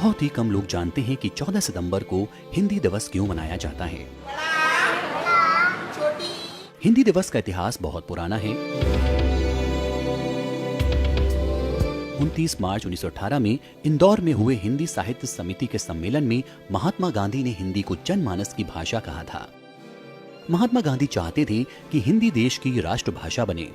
बहुत ही कम लोग जानते हैं कि 14 सितंबर को हिंदी दिवस क्यों मनाया जाता है। हिंदी दिवस का इतिहास बहुत पुराना है। 29 मार्च 1918 में इंदौर में हुए हिंदी साहित्य समिति के सम्मेलन में महात्मा गांधी ने हिंदी को जनमानस की भाषा कहा था। महात्मा गांधी चाहते थे कि हिंदी देश की राष्ट्रभाषा बने।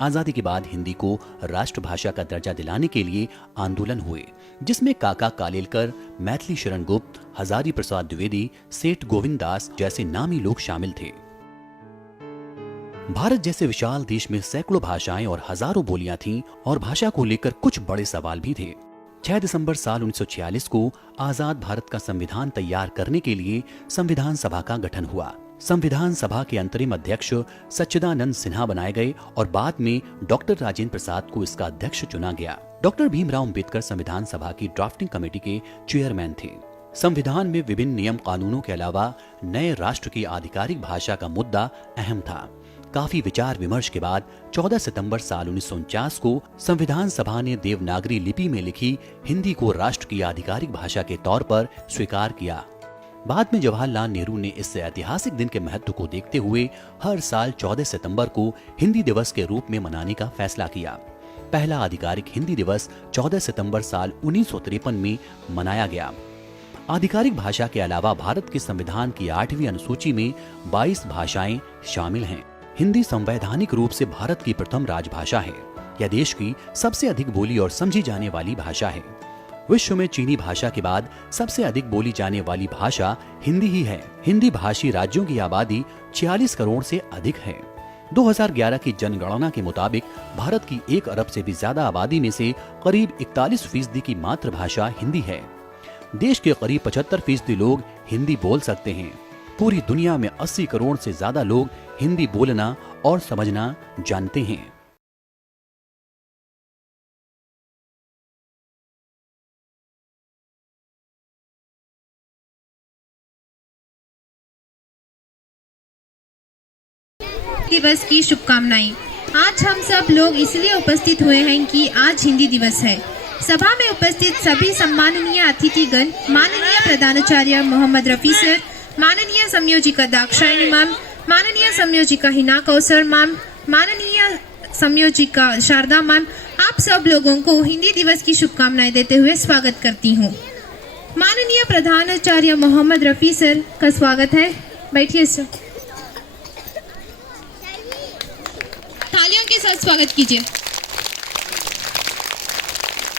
आजादी के बाद हिंदी को राष्ट्रभाषा का दर्जा दिलाने के लिए आंदोलन हुए, जिसमें काका कालेलकर, मैथिली शरण गुप्त, हजारी प्रसाद द्विवेदी, सेठ गोविंद दास जैसे नामी लोग शामिल थे। भारत जैसे विशाल देश में सैकड़ों भाषाएं और हजारों बोलियां थीं और भाषा को लेकर कुछ बड़े सवाल भी थे। 6 दिसंबर साल 1946 को आजाद भारत का संविधान तैयार करने के लिए संविधान सभा का गठन हुआ। संविधान सभा के अंतरिम अध्यक्ष सच्चिदानंद सिन्हा बनाए गए और बाद में डॉक्टर राजेंद्र प्रसाद को इसका अध्यक्ष चुना गया। डॉक्टर भीमराव अंबेडकर संविधान सभा की ड्राफ्टिंग कमेटी के चेयरमैन थे। संविधान में विभिन्न नियम कानूनों के अलावा नए राष्ट्र की आधिकारिक भाषा का मुद्दा अहम था। काफी विचार विमर्श के बाद 14 सितंबर साल 1949 को संविधान सभा ने देवनागरी लिपि में लिखी हिंदी को राष्ट्र की आधिकारिक भाषा के तौर पर स्वीकार किया। बाद में जवाहरलाल नेहरू ने इस ऐतिहासिक दिन के महत्व को देखते हुए हर साल 14 सितंबर को हिंदी दिवस के रूप में मनाने का फैसला किया। पहला आधिकारिक हिंदी दिवस 14 सितंबर साल 1953 में मनाया गया। आधिकारिक भाषा के अलावा भारत के संविधान की 8वीं अनुसूची में 22 भाषाएं शामिल हैं। हिंदी संवैधानिक रूप से भारत की प्रथम राजभाषा है। यह देश की सबसे अधिक बोली और समझी जाने वाली भाषा है। विश्व में चीनी भाषा के बाद सबसे अधिक बोली जाने वाली भाषा हिंदी ही है। हिंदी भाषी राज्यों की आबादी 46 करोड़ से अधिक है। 2011 की जनगणना के मुताबिक भारत की 1 अरब से भी ज्यादा आबादी में से करीब 41% की मातृभाषा हिंदी है। देश के करीब 75% लोग हिंदी बोल सकते हैं। पूरी दुनिया में 80 करोड़ से ज्यादा लोग हिंदी बोलना और समझना जानते हैं। दिवस की शुभकामनाएं। आज हम सब लोग इसलिए उपस्थित हुए हैं कि आज हिंदी दिवस है। सभा में उपस्थित सभी सम्माननीय अतिथिगण, माननीय प्रधानाचार्य मोहम्मद रफी सर, माननीय संयोजिका दाक्षायणी मैम, माननीय संयोजिका हिना कौसर मैम, माननीय संयोजिका शारदा मैम, आप सब लोगों को हिंदी दिवस की शुभकामनाएं देते हुए स्वागत करती हूँ। माननीय प्रधानाचार्य मोहम्मद रफी सर का स्वागत है। बैठिए सर। तालियों के साथ स्वागत कीजिए।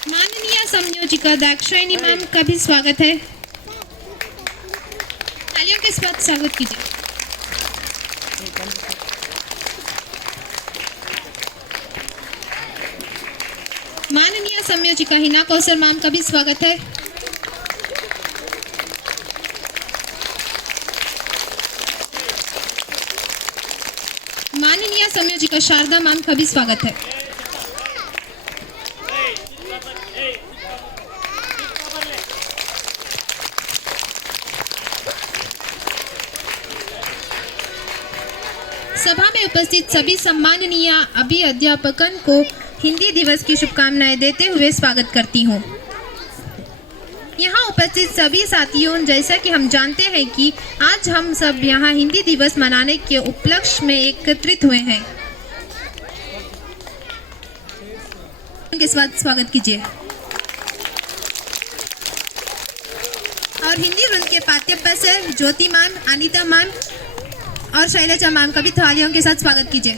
माननीय संयोजिका दाक्षायणी मैम का भी स्वागत है। तालियों के साथ स्वागत कीजिए। माननीय संयोजिका हिना कौसर मैम का भी स्वागत है। माननीय संयोजिका शारदा मैम का भी स्वागत है। सभा में उपस्थित सभी सम्माननीय अध्यापकों को हिंदी दिवस की शुभकामनाएं देते हुए स्वागत करती हूँ। यहाँ उपस्थित सभी साथियों, जैसा कि हम जानते हैं कि आज हम सब यहाँ हिंदी दिवस मनाने के उपलक्ष्य में एकत्रित हुए हैं। उनके साथ स्वागत कीजिए। और हिंदी वृंद के पाठ्यप्रसर ज्योति मैम, अनीता मैम और शैलजा मैम का भी थालियों के साथ स्वागत कीजिए।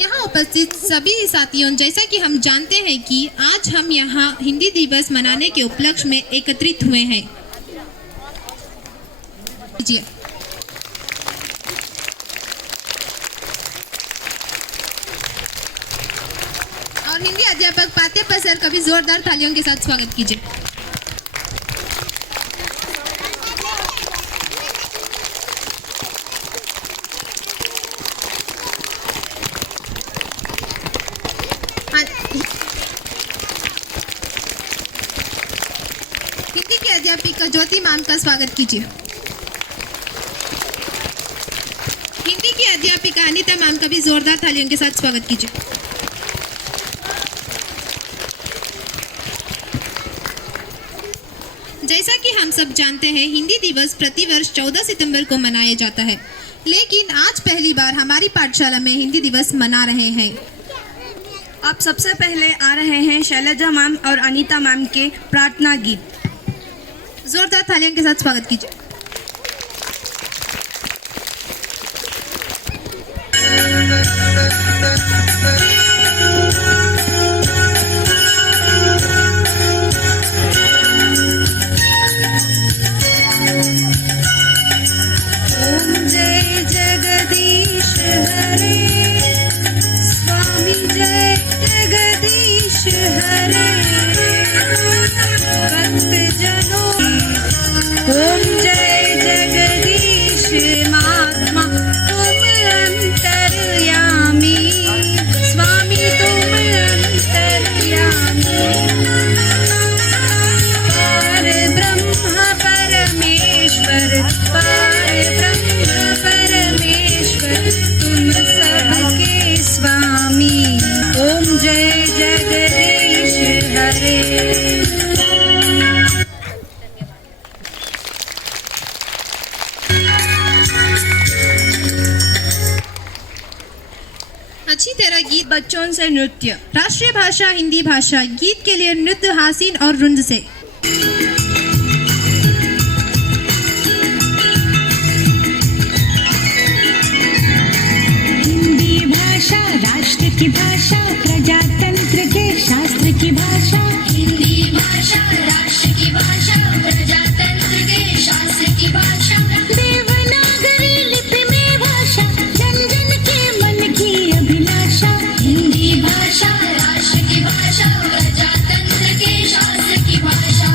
यहाँ उपस्थित सभी साथियों, जैसा कि हम जानते हैं कि आज हम यहाँ हिंदी दिवस मनाने के उपलक्ष्य में एकत्रित हुए हैं। और हिंदी अध्यापक पातेपर सर का भी जोरदार तालियों के साथ स्वागत कीजिए। हिंदी के अध्यापिका ज्योति मैम का स्वागत कीजिए। हिंदी के अध्यापिका अनीता मैम का भी जोरदार तालियों के साथ स्वागत कीजिए। जैसा कि हम सब जानते हैं, हिंदी दिवस प्रतिवर्ष 14 सितंबर को मनाया जाता है, लेकिन आज पहली बार हमारी पाठशाला में हिंदी दिवस मना रहे हैं। अब सबसे पहले आ रहे हैं शैलजा मैम और अनीता मैम के प्रार्थना गीत। जोरदार तालियों के साथ स्वागत कीजिए। ओम जय जगदीश हरे, स्वामी जय जगदीश हरे, भक्त जनों ओम जय जगदीश महात्मा तुम अंतर्यामी, स्वामी तुम अंतर्यामी, पार ब्रह्म परमेश्वर, पार ब्रह्म परमेश्वर तुम सबके स्वामी, ओम जय जगदीश हरे। अच्छी तरह गीत बच्चों से नृत्य। राष्ट्रीय भाषा हिंदी भाषा, गीत के लिए नृत्य हासिन और रुंद से। हिंदी भाषा राष्ट्र की भाषा, प्रजातंत्र के शास्त्र की भाषा। हिंदी भाषा राष्ट्र की भाषा, प्रजातंत्र के शास्त्र की भाषा। देवनागरी लिपि में भाषा, जन जन के मन की अभिलाषा। हिंदी भाषा राष्ट्र की भाषा, प्रजातंत्र के शास्त्र की भाषा।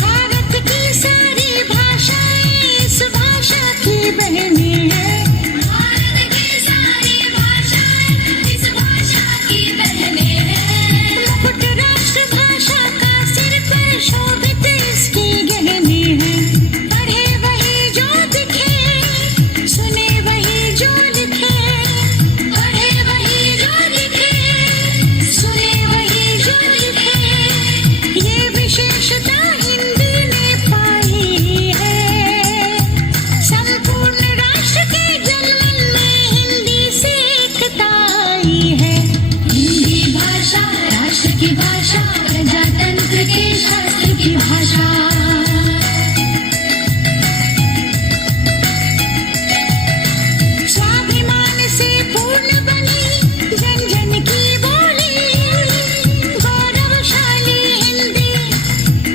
भारत की सारी भाषाएं इस भाषा की बहनें हैं। भारत की सारी भाषाएं इस भाषा की बहनें हैं। मुकुट राष्ट्रभाषा का सिर पर शोभित इसके गहने हैं। पढ़े वही जो दिखे, सुने वही जो लिखे। पढ़े वही जो लिखे, सुने वही जो लिखे। ये विशेषता हिंदी ने पाई है। संपूर्ण राष्ट्र के जनमन में हिंदी से एकता आई है। हिंदी भाषा राष्ट्र की भाषा, प्रजातंत्र के शास्त्र की भाषा। स्वाभिमान से पूर्ण बनी जन जन की बोली, गौरवशाली हिंदी,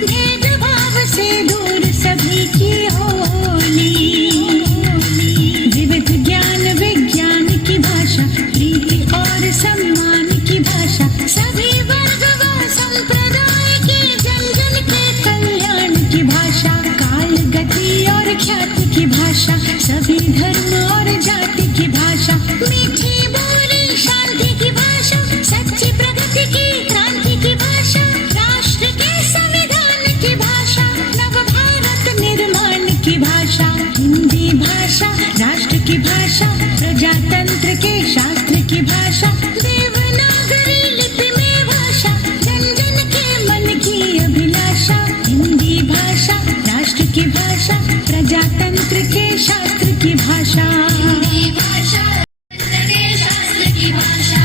भेदभाव से दूर सभी की होली। विविध ज्ञान विज्ञान की भाषा, प्रीति और सम्मान की भाषा। सभी वर्ग व संप्रदाय के जन जन के कल्याण की भाषा। काल गति और ख्याति की भाषा, सभी धर्म और जाति की भाषा। मीठी बोली शांति की भाषा, सच्ची प्रगति की क्रांति की भाषा। राष्ट्र के संविधान की भाषा, नव भारत निर्माण की भाषा। हिंदी भाषा राष्ट्र की भाषा, प्रजातंत्र के शास्त्र की भाषा। देवनागरी लिपि में भाषा, जन जन के मन की अभिलाषा। हिंदी भाषा राष्ट्र की भाषा, प्रजातंत्र के शास्त्र की भाषा। हिंदी भाषा प्रजातंत्र के शास्त्र की भाषा।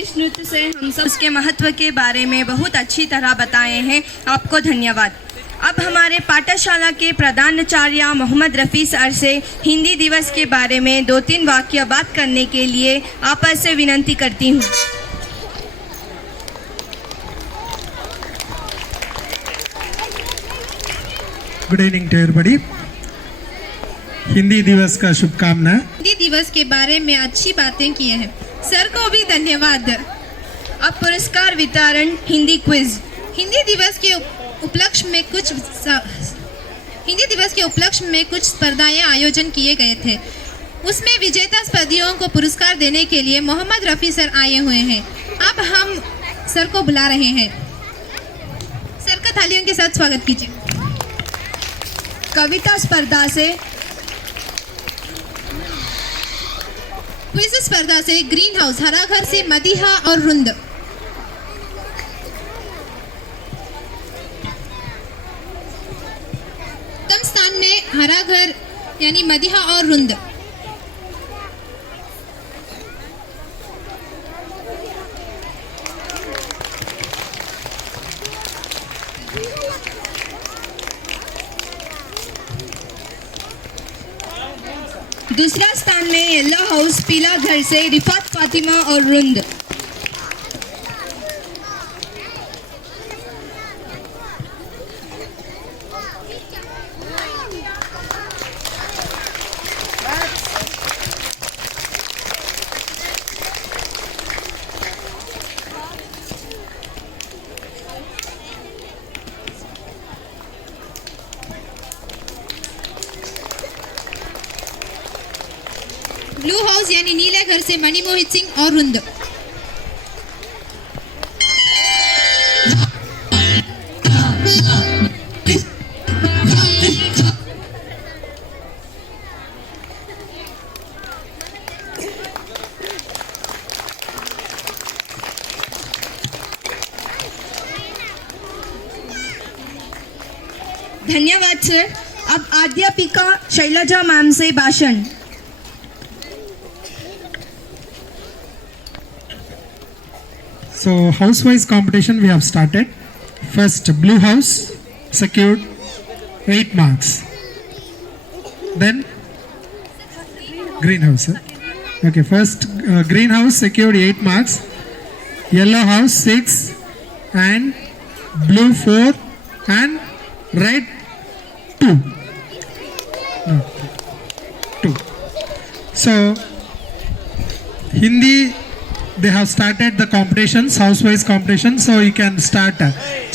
इस नृत्य से हम सब इसके महत्व के बारे में बहुत अच्छी तरह बताए हैं। आपको धन्यवाद। अब हमारे पाठशाला के प्रधानाचार्य मोहम्मद रफ़ी सर से हिंदी दिवस के बारे में 2-3 वाक्य बात करने के लिए आपस से विनती करती हूँ। Good evening to everybody. Hindi दिवस का शुभकामनाएं। हिंदी दिवस के बारे में अच्छी बातें किए हैं, सर को भी धन्यवाद। अब पुरस्कार वितरण हिंदी क्विज। हिंदी दिवस के उपलक्ष्य में हिंदी दिवस के उपलक्ष्य में कुछ स्पर्धाएं आयोजन किए गए थे। उसमें विजेता स्पर्धियों को पुरस्कार देने के लिए मोहम्मद रफ़ी सर आए हुए हैं। अब हम सर को बुला रहे हैं। सर का तालियों के साथ स्वागत कीजिए। कविता स्पर्धा से, क्विज स्पर्धा से ग्रीन हाउस हरा घर से मदीहा और रुंद। प्रथम स्थान में हरा घर यानी मदीहा और रुंद। दूसरा स्थान में येलो हाउस पीला घर से रिफात फातिमा और रुंद। ब्लू हाउस यानी नीले घर से मणिमोहित सिंह और रुंद। धन्यवाद सर। अब अध्यापिका शैलजा मैम से भाषण। So house-wise competition we have started. First, blue house secured 8 marks. Then green house. Okay, first green house secured 8 marks. Yellow house 6 and blue 4 and red 2. No, 2. So Hindi, they have started the competitions, house-wise competition, so you can start.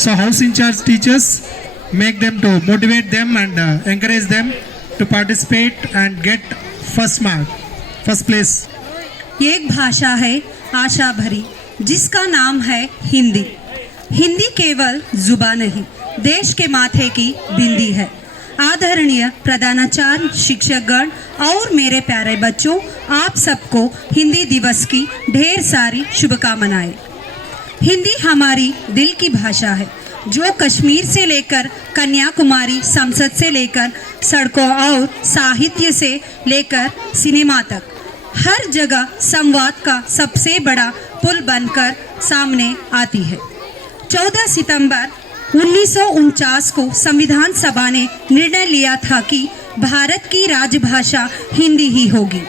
So house in charge teachers make them to motivate them and encourage them to participate and get first place. एक भाषा है आशा भरी जिसका नाम है हिंदी। हिंदी केवल जुबान नहीं, देश के माथे की बिंदी है। आदरणीय प्रधानाचार्य, शिक्षकगण और मेरे प्यारे बच्चों, आप सबको हिंदी दिवस की ढेर सारी शुभकामनाएं। हिंदी हमारी दिल की भाषा है जो कश्मीर से लेकर कन्याकुमारी, संसद से लेकर सड़कों और साहित्य से लेकर सिनेमा तक हर जगह संवाद का सबसे बड़ा पुल बनकर सामने आती है। 14 सितंबर 1949 को संविधान सभा ने निर्णय लिया था कि भारत की राजभाषा हिंदी ही होगी।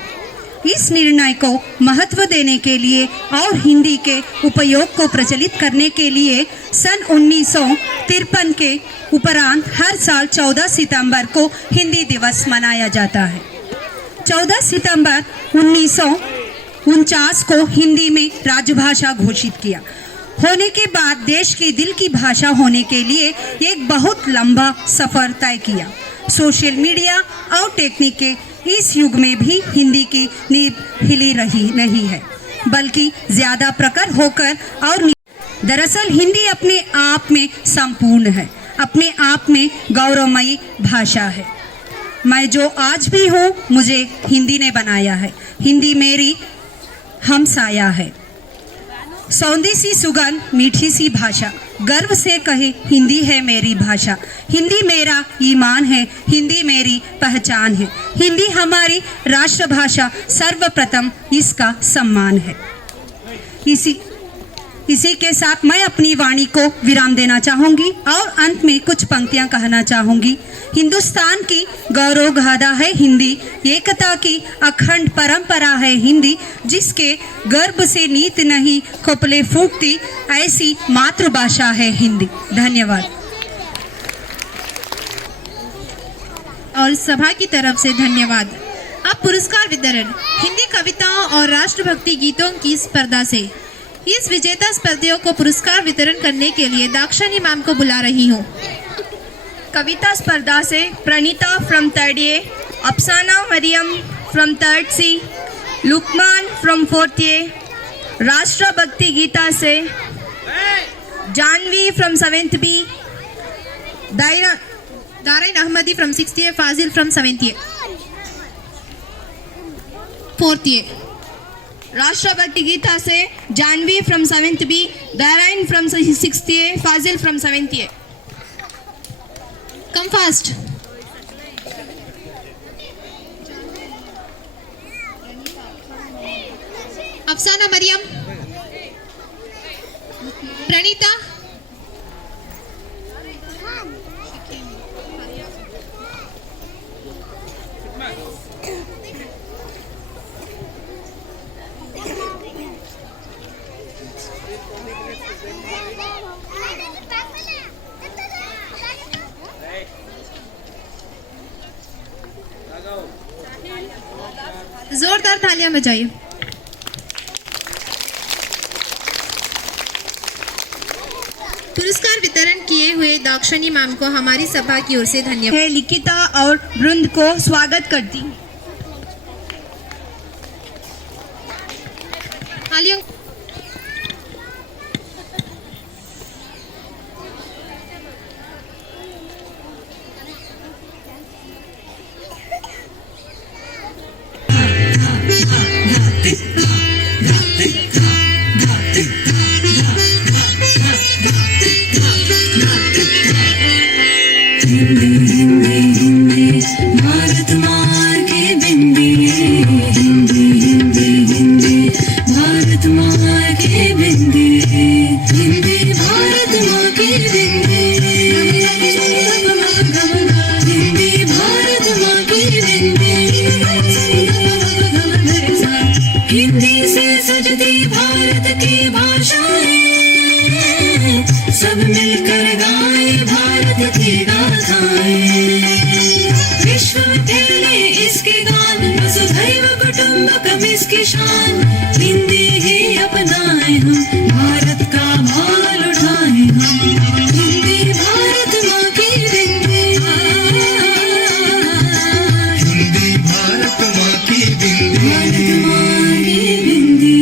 इस निर्णय को महत्व देने के लिए और हिंदी के उपयोग को प्रचलित करने के लिए सन 1953 के उपरांत हर साल 14 सितंबर को हिंदी दिवस मनाया जाता है। 14 सितंबर 1949 को हिंदी में राजभाषा घोषित किया होने के बाद देश की दिल की भाषा होने के लिए एक बहुत लंबा सफर तय किया। सोशल मीडिया और टेक्निक के इस युग में भी हिंदी की नींव हिली रही नहीं है, बल्कि ज्यादा प्रखर होकर और दरअसल हिंदी अपने आप में संपूर्ण है, अपने आप में गौरवमयी भाषा है। मैं जो आज भी हूँ मुझे हिंदी ने बनाया है। हिंदी मेरी हमसाया है। सौंधी सी सुगंध, मीठी सी भाषा, गर्व से कहे हिंदी है मेरी भाषा। हिंदी मेरा ईमान है, हिंदी मेरी पहचान है। हिंदी हमारी राष्ट्रभाषा, सर्वप्रथम इसका सम्मान है। इसी के साथ मैं अपनी वाणी को विराम देना चाहूँगी और अंत में कुछ पंक्तियाँ कहना चाहूँगी। हिंदुस्तान की गौरव गाथा है हिंदी, एकता की अखंड परंपरा है हिंदी, जिसके गर्भ से नीत नहीं खोपले फूटती, ऐसी मातृभाषा है हिंदी। धन्यवाद। और सभा की तरफ से धन्यवाद। अब पुरस्कार वितरण हिंदी कविताओं और राष्ट्रभक्ति गीतों की स्पर्धा से इस विजेता स्पर्धियों को पुरस्कार वितरण करने के लिए दाक्षायणी मैम को बुला रही हूँ। कविता स्पर्धा से Pranita from 3rd A, Afsana Mariyam from 3rd C, Luqman from 4th A, राष्ट्रभक्ति गीता से Janvi from 7th B, Darain Ahmadi from 6th A, Fazil from 7th A. 4th A. राष्ट्रभक्ति गीता से Janvi from 7th B, Darain from 6th A, Fazil from 7th A. Come fast. Afsana Mariam. Pranita. जोरदार तालियां बजाइए। पुरस्कार वितरण किए हुए दाक्षिणी मैम को हमारी सभा की ओर से धन्यवाद। है लिखिता और वृंद को स्वागत करती हूँ। तालियों भारत माँ की बिंदी, हिंदी हिंदी हिंदी भारत माँ की बिंदी, हिंदी भारत माँ की बिंदी, हिंदी भारत माँ की बिंदी, हिंदी से सजती भारत की भाषाएं, सब मिलकर गाए भारत की गाथाएं, विश्व फैले इसके गान, वसुधैव कुटुंबकम इसकी शान, हिंदी ही अपनाए हम, भारत का भाल उठाए हम, हिंदी भारत माँ की बिंदी, हिंदी भारत माँ की बिंदी, भारत माँ की बिंदी।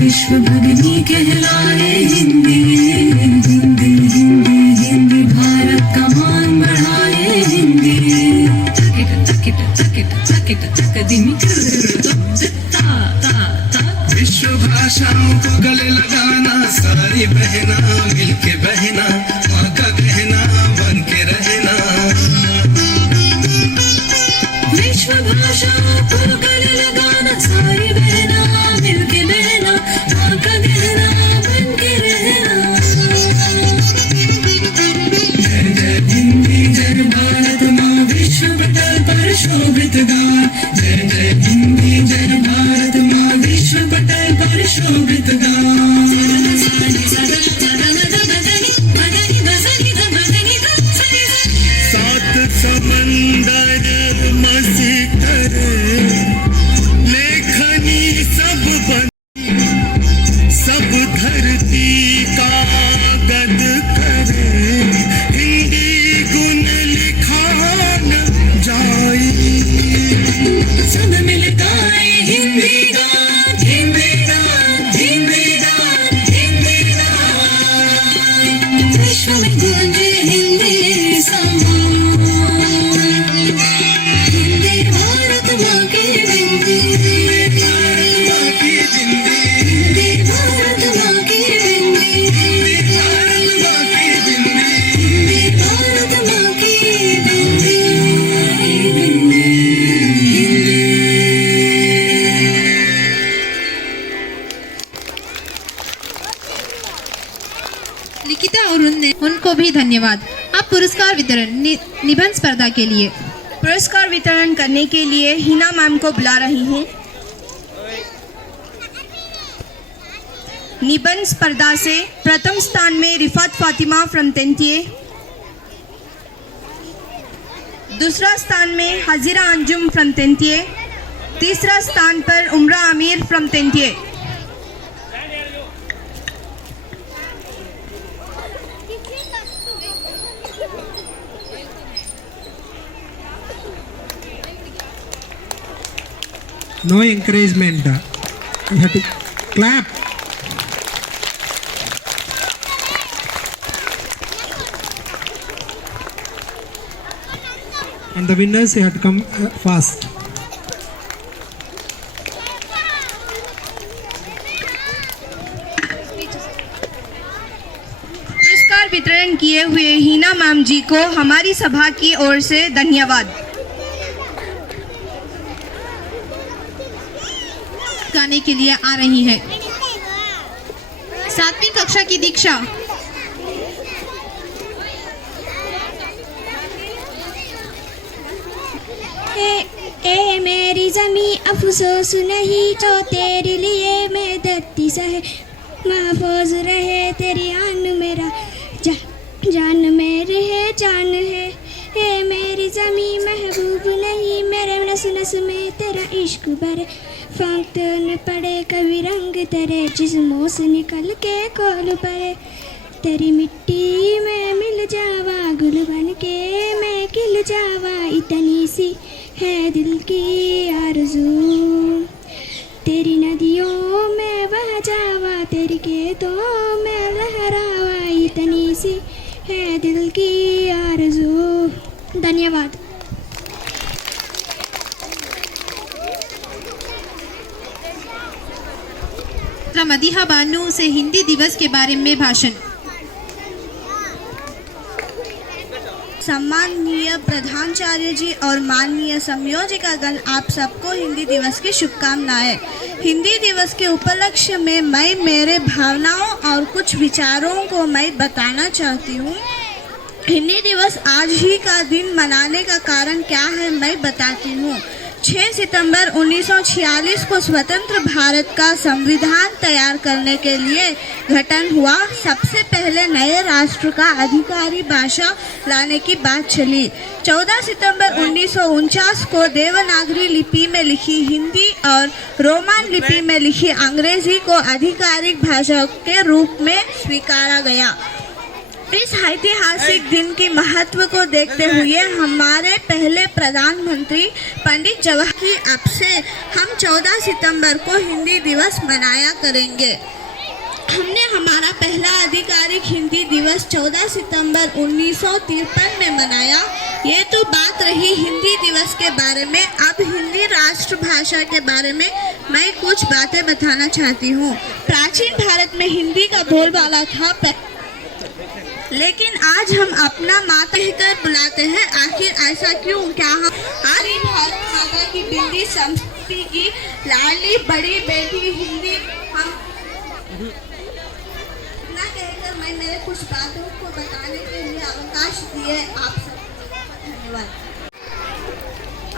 विश्व भगनी कहलाए हिंदी, हिंदी हिंदी हिंदी भारत का मान बढ़ाए हिंदी, विश्व भाषाओं को गले लगाना, सारी बहना मिलके बहना, माँ का गहना बन के रहना, विश्व भाषाओं को गले लगाना, सारी बहना मिलके बहना, माँ का गहना बन के रहना, जय जय हिंदी जय भारत माँ, विश्व पटल पर शोभित गान, जय जय हिंदी जय भारत माँ, विश्व पटल पर शोभित गान, सात समंदर मसी कर लेखनी सब बन, सब धरती का गद करे, हिंदी गुण लिखान जाई, सब मिल गाए हिंदी गान, हिंदी गान, हिंदी गान, हिंदी गान, विश्व में गूंजे हिंदी सम्मान, हिंदी भारत माँ की बिंदी, हिंदी भारत माँ की बिंदी, हिंदी भारत माँ की बिंदी, हिंदी भारत माँ की बिंदी, हिंदी। लिखिता और उनको भी धन्यवाद। अब पुरस्कार वितरण निबंध स्पर्धा के लिए पुरस्कार वितरण करने के लिए हिना मैम को बुला रही हूँ। निबंध स्पर्धा से प्रथम स्थान में रिफात फातिमा फ्रॉम तेंतिए, दूसरा स्थान में हजीरा अंजुम फ्रॉम तेंतिए, तीसरा स्थान पर उमरा आमिर फ्रॉम तेंतिए। No encouragement. You have to clap. And the winners, you have to come fast. पुरस्कार वितरण किए हुए हिना मैम जी को हमारी सभा की ओर से धन्यवाद। गाने के लिए आ रही है। 7वीं कक्षा की दीक्षा। ए मेरी जमी अफसोस नहीं जो तेरे लिए मैं दत्ती सहे, महफूज रहे तेरी आन मेरा जान में रहे जान है। ए मेरी जमी महबूब नहीं मेरे नस नस में तेरा इश्क भरे, फांकते न पड़े कभी रंग तेरे जिस्मों से निकल के खोल पड़े, तेरी मिट्टी में मिल जावा गुल बन के मैं खिल जावा, इतनी सी है दिल की आरज़ू, तेरी नदियों में बह जावा तेरी खेतों में लहरावा, इतनी सी है दिल की आरज़ू। धन्यवाद। मदीहा बानू से हिंदी दिवस के बारे में भाषण। सम्माननीय प्रधानाचार्य जी और माननीय संयोजिकागण, आप सबको हिंदी दिवस की शुभकामनाएं। हिंदी दिवस के उपलक्ष्य में मैं मेरे भावनाओं और कुछ विचारों को मैं बताना चाहती हूँ। हिंदी दिवस आज ही का दिन मनाने का कारण क्या है मैं बताती हूँ। 6 सितंबर 1946 को स्वतंत्र भारत का संविधान तैयार करने के लिए गठन हुआ। सबसे पहले नए राष्ट्र का अधिकारी भाषा लाने की बात चली। 14 सितंबर 1949 को देवनागरी लिपि में लिखी हिंदी और रोमन लिपि में लिखी अंग्रेजी को आधिकारिक भाषा के रूप में स्वीकारा गया। इस ऐतिहासिक दिन की महत्व को देखते हुए हमारे पहले प्रधानमंत्री पंडित जवाहर की अब से हम 14 सितंबर को हिंदी दिवस मनाया करेंगे। हमने हमारा पहला आधिकारिक हिंदी दिवस 14 सितंबर 1953 में मनाया। ये तो बात रही हिंदी दिवस के बारे में। अब हिंदी राष्ट्रभाषा के बारे में मैं कुछ बातें बताना चाहती हूँ। प्राचीन भारत में हिंदी का बोलबाला था, लेकिन आज हम अपना माँ कहकर बुलाते हैं। आखिर ऐसा क्यों? क्या हम आज भारत माता की बिंदी संस्कृति की लाडली बड़ी बेटी हिंदी हम ना कहकर मैं मेरे कुछ बातों को बताने के लिए अवकाश दिए आप सबको धन्यवाद।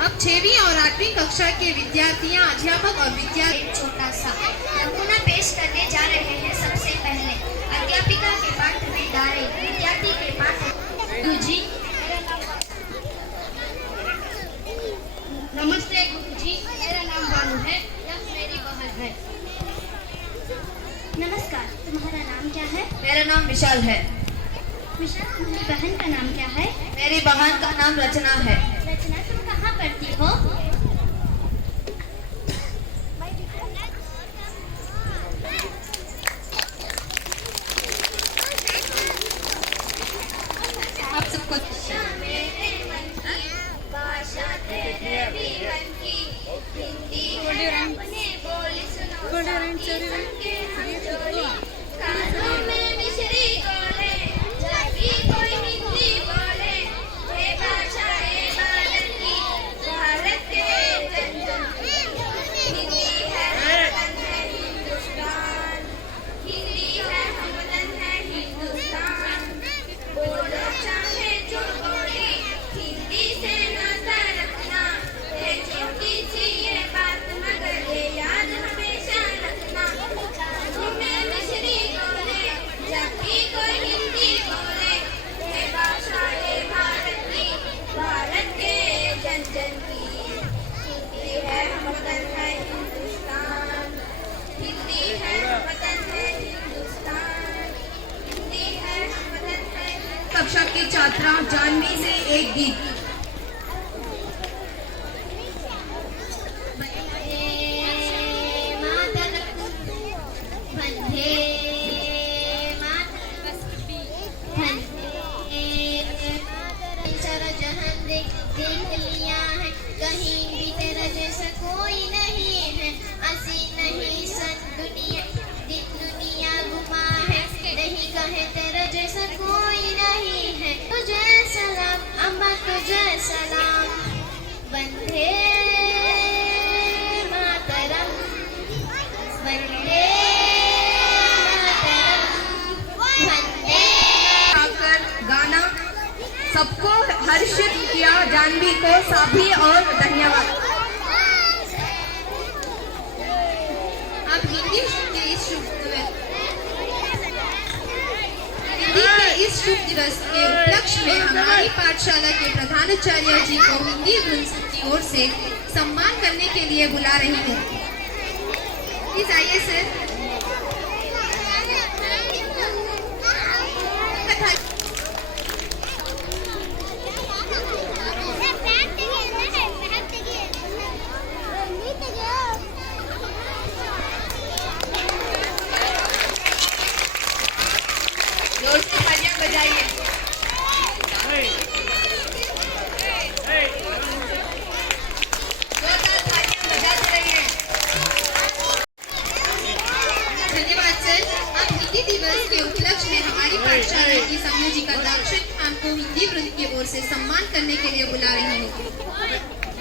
अब 6वीं और 8वीं कक्षा के विद्यार्थियां, अध्यापक और विद्यार्थी एक छोटा सा नमूना पेश करने जा रहे हैं। सबसे पहले अध्यापिका के पाठ में डाले विद्यार्थी के पाठ। गुरुजी नमस्ते। गुरुजी मेरा नाम बानू है, यह मेरी बहन है। नमस्कार, तुम्हारा नाम क्या है? मेरा नाम विशाल है। विशाल, तुम्हारी बहन का नाम क्या है? मेरी बहन का नाम रचना है। रचना, तुम कहाँ पढ़ती हो? आप सबको भारत के छात्रा जानवी से एक गीत। देख लिया है कहीं भी तेरा जैसा कोई नहीं है, ऐसी नहीं सन दुनिया घुमा है, नहीं कहे तेरा जैसा कोई नहीं है। तुझे सलाम अम्मा तुझे सलाम, वंदे मातरम वंदे मातरम वंदे। आकर गाना सबको हर्षित किया। जानवी को सभी और धन्यवाद। अब हिंदी के इस शुभ दिवस के उपलक्ष्य में हमारी पाठशाला के प्रधानाचार्य जी को हिंदी वृंद की ओर से सम्मान करने के लिए बुला रही हूँ। प्लीज आइए सर। जोर से तालियां बजाइए। जोरदार तालियां बजाते रहिए। धन्यवाद सर। अब हिंदी दिवस के उपलक्ष्य में हमारी पाठशाला की संयोजिका दाक्षिण खान को हिंदी वृंद की ओर से सम्मान करने के लिए बुला रही हूँ।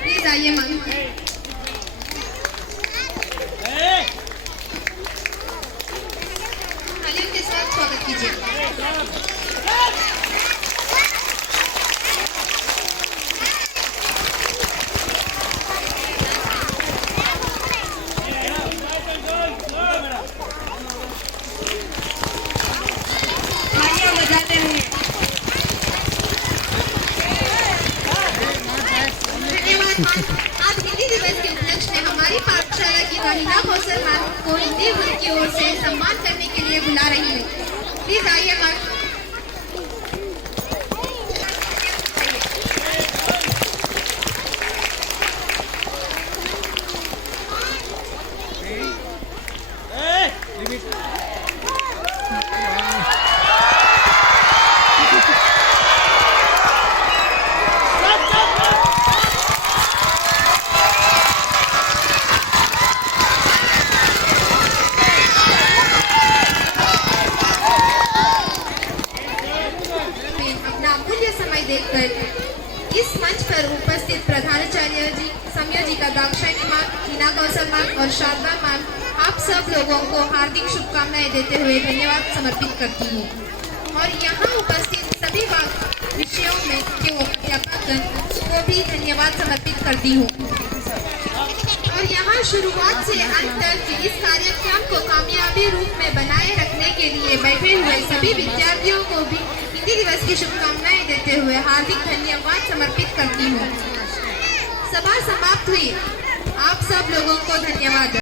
प्लीज आइए मैम। तालियों के साथ स्वागत कीजिए। तालियां बजाते रहिए। धन्यवाद मैम। आज हिंदी दिवस के उपलक्ष्य में हमारी पाठशाला की महिला कौशल मैम को हिंदी वृंद की ओर से सम्मान करने के लिए बुला रही हूँ। प्लीज आइए मैम। अपना अमूल्य समय देखकर इस मंच पर उपस्थित प्रधानाचार्य जी, संयोजिका दाक्षायणी मैम, हिना कौशल मैम और शारदा मैम, आप सब लोगों को हार्दिक शुभकामनाएं देते हुए धन्यवाद समर्पित करती हूँ। और यहाँ उपस्थित सभी विषयों में के अध्यापकगण को भी धन्यवाद समर्पित करती हूँ। और यहाँ शुरुआत से अंत तक इस कार्यक्रम को कामयाबी रूप में बनाए रखने के लिए बैठे हुए सभी विद्यार्थियों को भी हिंदी दिवस की शुभकामनाएं देते हुए हार्दिक धन्यवाद समर्पित करती हूँ। सभा समाप्त हुई। आप सब लोगों को धन्यवाद।